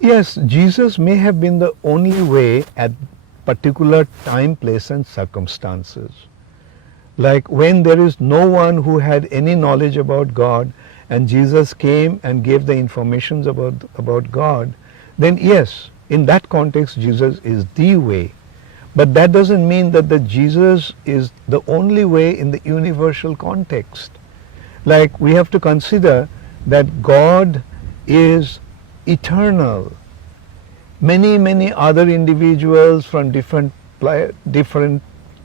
Yes, Jesus may have been the only way at particular time, place and circumstances. Like when there is no one who had any knowledge about God and Jesus came and gave the informations about God, then yes, in that context Jesus is the way. But that doesn't mean that the Jesus is the only way in the universal context. Like we have to consider that God is eternal. Many other individuals from different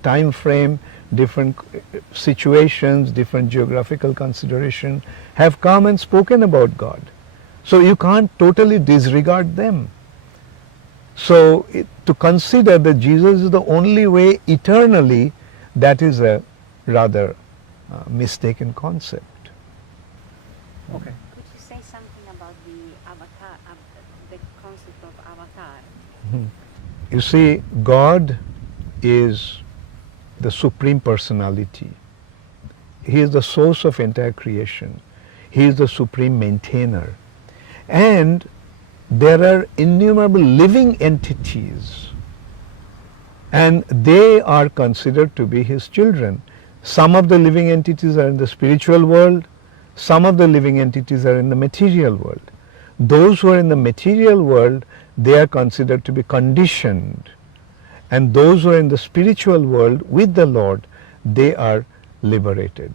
time frame, different situations, different geographical consideration have come and spoken about God. So you can't totally disregard them. So to consider that Jesus is the only way eternally, that is a rather mistaken concept. Okay. Could you say something about the avatar, the concept of avatar? You see, God is the Supreme Personality. He is the source of entire creation. He is the supreme maintainer. And there are innumerable living entities, and they are considered to be His children. Some of the living entities are in the spiritual world, some of the living entities are in the material world. Those who are in the material world, they are considered to be conditioned. And those who are in the spiritual world with the Lord, they are liberated.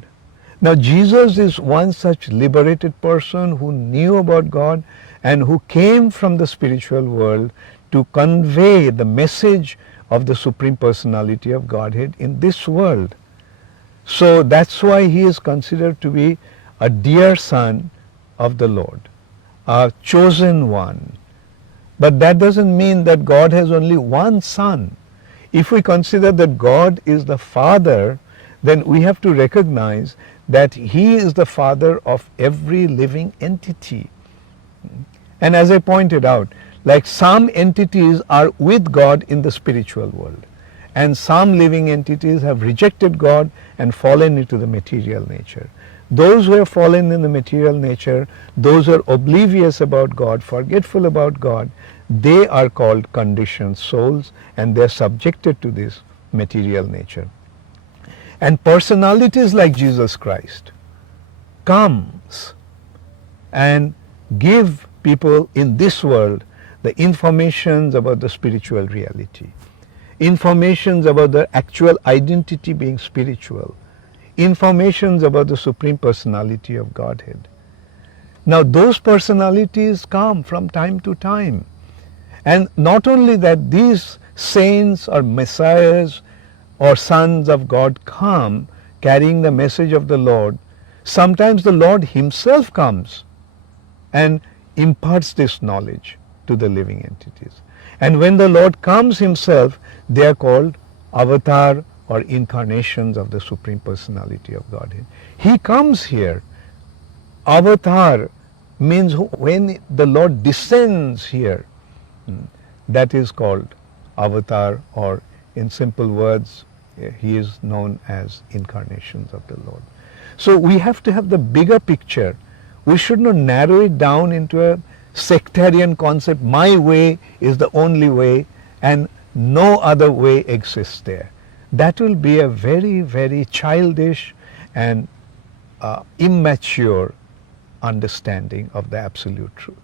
Now Jesus is one such liberated person who knew about God and who came from the spiritual world to convey the message of the Supreme Personality of Godhead in this world. So that's why He is considered to be a dear Son of the Lord, a chosen one. But that doesn't mean that God has only one Son. If we consider that God is the Father, then we have to recognize that He is the Father of every living entity. And as I pointed out, like some entities are with God in the spiritual world, and some living entities have rejected God and fallen into the material nature. Those who have fallen in the material nature, those who are oblivious about God, forgetful about God, they are called conditioned souls, and they are subjected to this material nature. And personalities like Jesus Christ comes and give people in this world the informations about the spiritual reality, informations about the actual identity being spiritual, informations about the Supreme Personality of Godhead. Now those personalities come from time to time. And not only that, these saints or messiahs or sons of God come carrying the message of the Lord. Sometimes the Lord Himself comes and imparts this knowledge to the living entities. And when the Lord comes Himself, they are called avatar or incarnations of the Supreme Personality of Godhead. He comes here. Avatar means when the Lord descends here, that is called avatar, or in simple words, He is known as incarnations of the Lord. So we have to have the bigger picture. We should not narrow it down into a sectarian concept. My way is the only way and no other way exists there. That will be a very childish and immature understanding of the absolute truth.